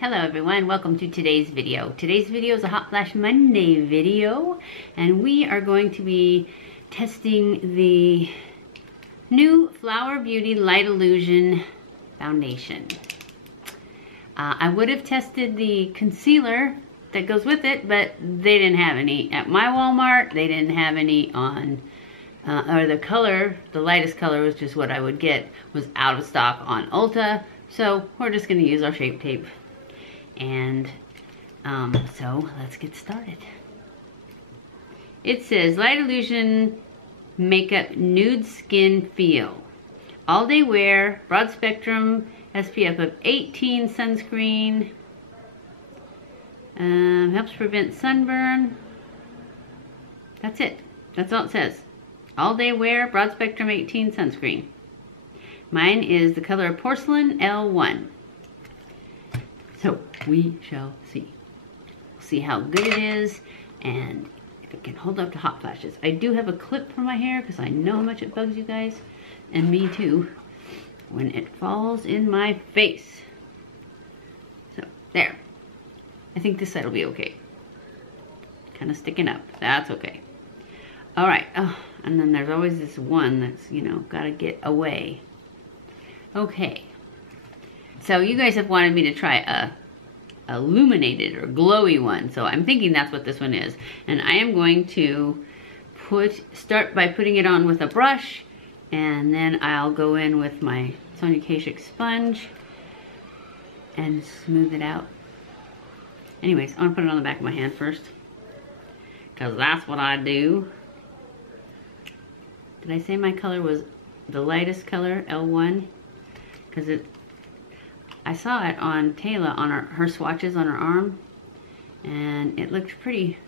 Hello everyone, welcome to today's video. Today's video is a Hot Flash Monday video, and we are going to be testing the new Flower Beauty Light Illusion foundation. I would have tested the concealer that goes with it, but they didn't have any at my Walmart. They didn't have any on, or the color, the lightest color was just what I would get, was out of stock on Ulta. So we're just gonna use our Shape Tape. And so let's get started. It says Light Illusion Makeup Nude Skin Feel. All day wear, broad spectrum, SPF of 18 sunscreen. Helps prevent sunburn. That's it. That's all it says. All day wear, broad spectrum 18 sunscreen. Mine is the color Porcelain L1. So we shall see. We'll see how good it is and if it can hold up to hot flashes. I do have a clip for my hair because I know how much it bugs you guys, and me too, when it falls in my face. So there. I think this side will be okay. Kind of sticking up. That's okay. All right. Oh, and then there's always this one that's, you know, got to get away. Okay. So you guys have wanted me to try a illuminated or glowy one. So I'm thinking that's what this one is. And I am going to start by putting it on with a brush, and then I'll go in with my Sonia Kashuk sponge and smooth it out. Anyways, I'm gonna put it on the back of my hand first, because that's what I do. Did I say my color was the lightest color, L1? Because I saw it on Taylor, on her swatches on her arm, and it looked pretty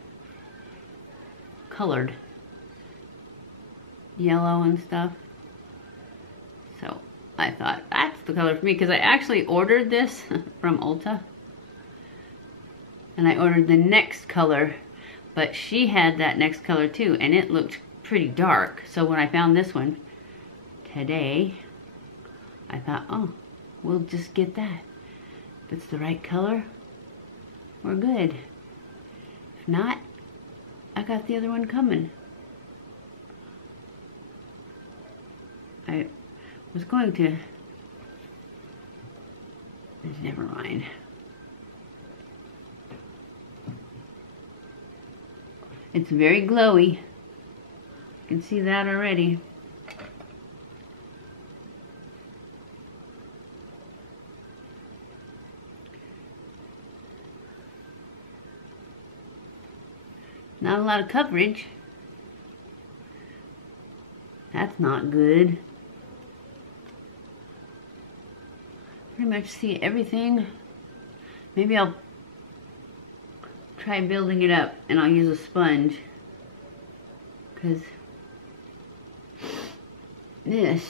colored. Yellow and stuff. So I thought that's the color for me, because I actually ordered this from Ulta. And I ordered the next color, but she had that next color too, and it looked pretty dark. So when I found this one today, I thought, oh, we'll just get that. If it's the right color, we're good. If not, I got the other one coming. I was going to, never mind. It's very glowy. You can see that already. Not a lot of coverage. That's not good. Pretty much see everything. Maybe I'll try building it up, and I'll use a sponge, because this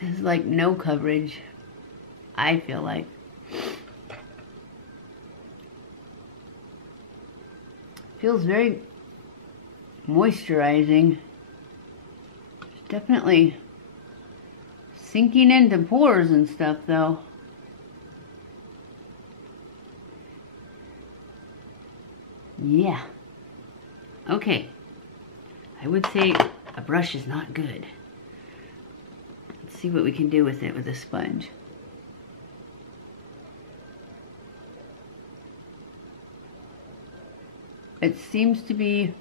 is like no coverage, I feel like. Feels very moisturizing. It's definitely sinking into pores and stuff though. Yeah. Okay. I would say a brush is not good. Let's see what we can do with it with a sponge. It seems to be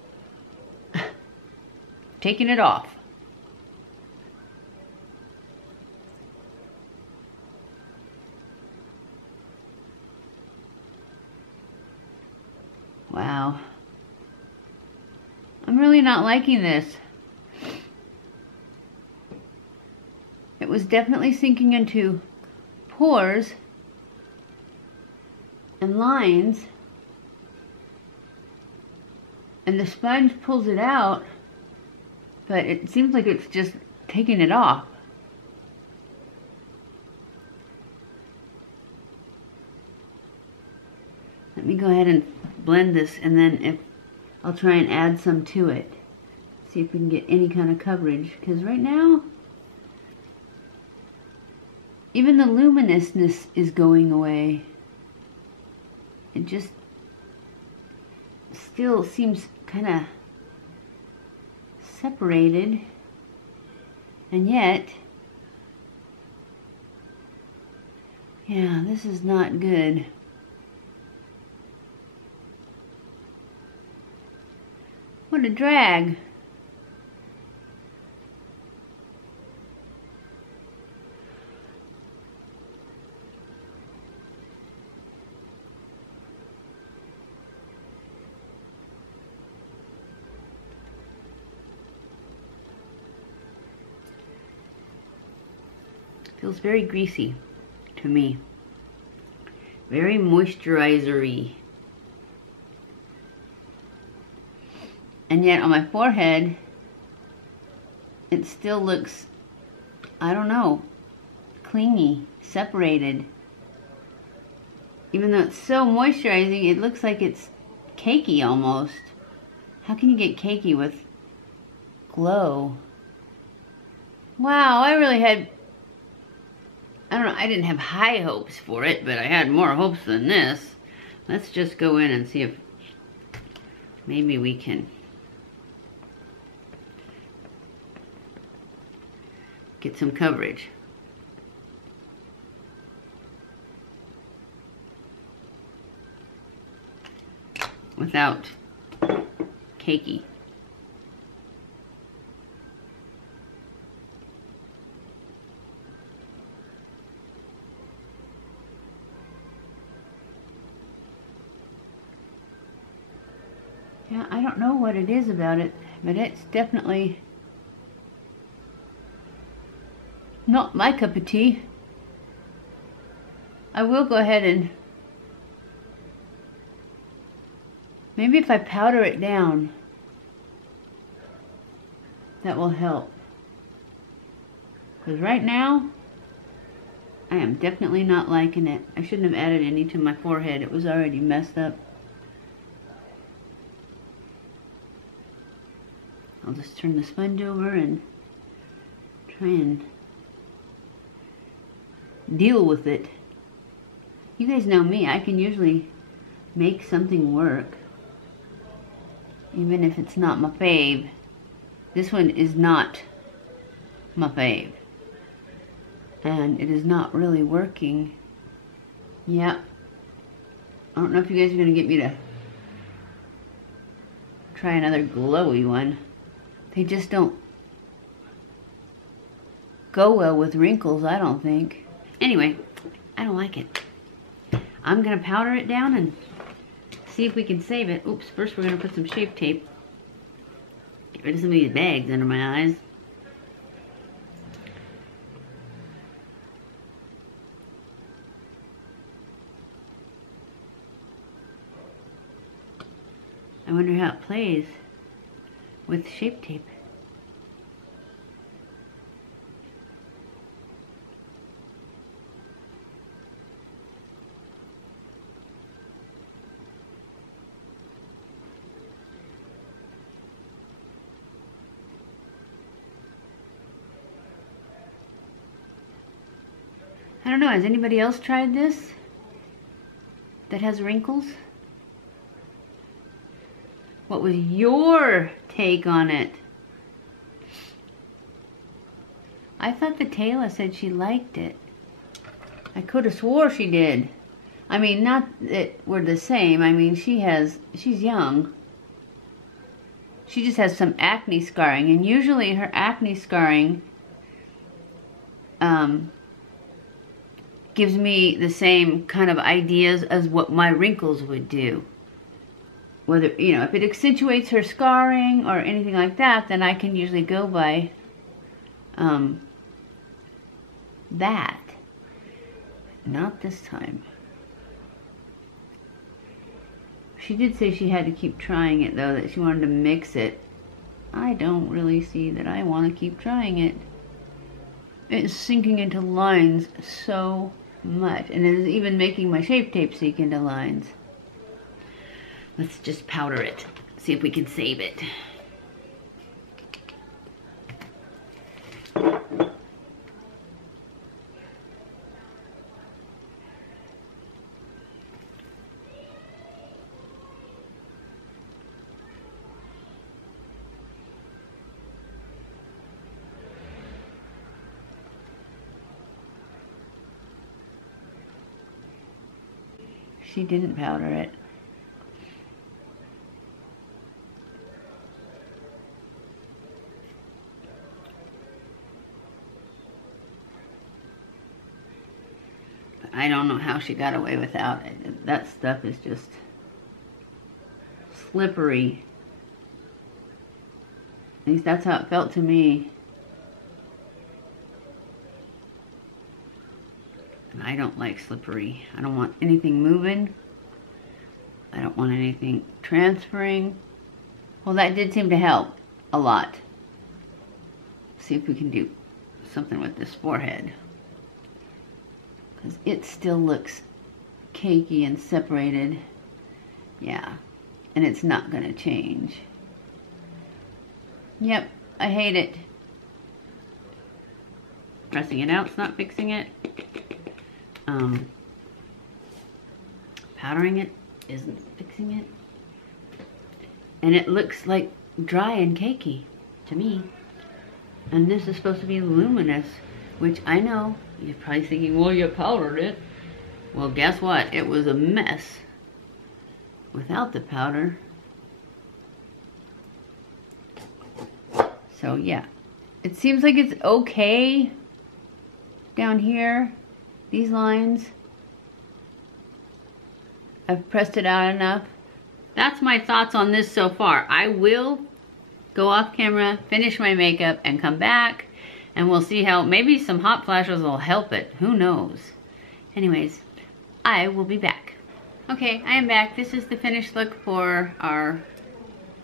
taking it off. Wow. I'm really not liking this. It was definitely sinking into pores and lines, and the sponge pulls it out, but it seems like it's just taking it off. Let me go ahead and blend this, and then I'll try and add some to it. See if we can get any kind of coverage, because right now even the luminousness is going away. It just still seems kind of separated, and yet, yeah, this is not good. What a drag. Feels very greasy to me. Very moisturizer-y. And yet on my forehead, it still looks, I don't know, clingy, separated. Even though it's so moisturizing, it looks like it's cakey almost. How can you get cakey with glow? Wow, I really had, I don't know, I didn't have high hopes for it, but I had more hopes than this. Let's just go in and see if maybe we can get some coverage. Without cakey. Yeah, I don't know what it is about it, but it's definitely not my cup of tea. I will go ahead and maybe if I powder it down, that will help. Because right now, I am definitely not liking it. I shouldn't have added any to my forehead. It was already messed up. I'll just turn the sponge over and try and deal with it. You guys know me, I can usually make something work, even if it's not my fave. This one is not my fave, and it is not really working. Yeah, I don't know if you guys are gonna get me to try another glowy one. They just don't go well with wrinkles, I don't think. Anyway, I don't like it. I'm gonna powder it down and see if we can save it. Oops, first we're gonna put some shape tape. Get rid of some of these bags under my eyes. I wonder how it plays with shape tape. I don't know, has anybody else tried this that has wrinkles? What was your take on it? I thought that Taylor said she liked it. I could have swore she did. I mean, not that we're the same. I mean, she's young. She just has some acne scarring, and usually her acne scarring gives me the same kind of ideas as what my wrinkles would do. Whether, you know, if it accentuates her scarring or anything like that, then I can usually go by that. Not this time. She did say she had to keep trying it, though, that she wanted to mix it. I don't really see that I want to keep trying it. It's sinking into lines so much, and it is even making my shape tape sink into lines. Let's just powder it, see if we can save it. she didn't powder it. I don't know how she got away without it. That stuff is just slippery. At least that's how it felt to me. And I don't like slippery. I don't want anything moving. I don't want anything transferring. Well, that did seem to help a lot. Let's see if we can do something with this forehead. Because it still looks cakey and separated. Yeah, and it's not going to change. Yep, I hate it. Pressing it out's not fixing it. Powdering it isn't fixing it. And it looks like dry and cakey to me. And this is supposed to be luminous, which I know you're probably thinking, well, you powdered it. Well, guess what? It was a mess without the powder. So yeah, it seems like it's okay down here, these lines. I've pressed it out enough. That's my thoughts on this so far. I will go off camera, finish my makeup, and come back, and we'll see how, maybe some hot flashes will help it. Who knows? Anyways, I will be back. Okay, I am back. This is the finished look for our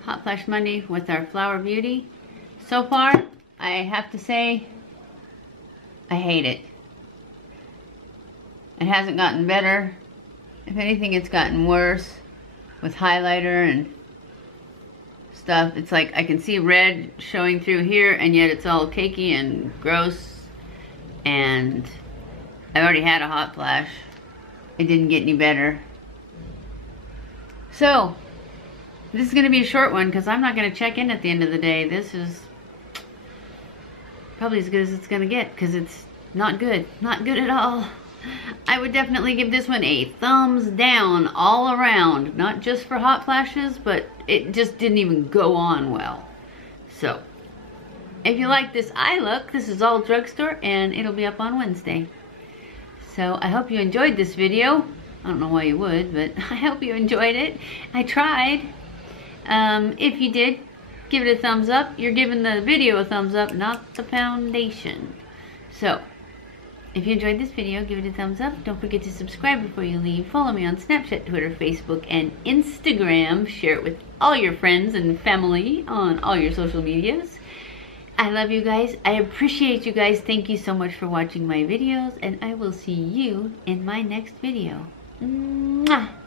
Hot Flash Monday with our Flower Beauty. So far, I have to say, I hate it. It hasn't gotten better. If anything, it's gotten worse with highlighter and stuff. It's like I can see red showing through here, and yet it's all cakey and gross. And I already had a hot flash. It didn't get any better. So, this is going to be a short one because I'm not going to check in at the end of the day. This is probably as good as it's going to get because it's not good. Not good at all. I would definitely give this one a thumbs down all around. Not just for hot flashes, but it just didn't even go on well. So, if you like this eye look, this is all drugstore and it'll be up on Wednesday. So, I hope you enjoyed this video. I don't know why you would, but I hope you enjoyed it. I tried. If you did, give it a thumbs up. You're giving the video a thumbs up, not the foundation. So, if you enjoyed this video, give it a thumbs up. Don't forget to subscribe before you leave. Follow me on Snapchat, Twitter, Facebook, and Instagram. Share it with all your friends and family on all your social medias. I love you guys. I appreciate you guys. Thank you so much for watching my videos, and I will see you in my next video. Mwah!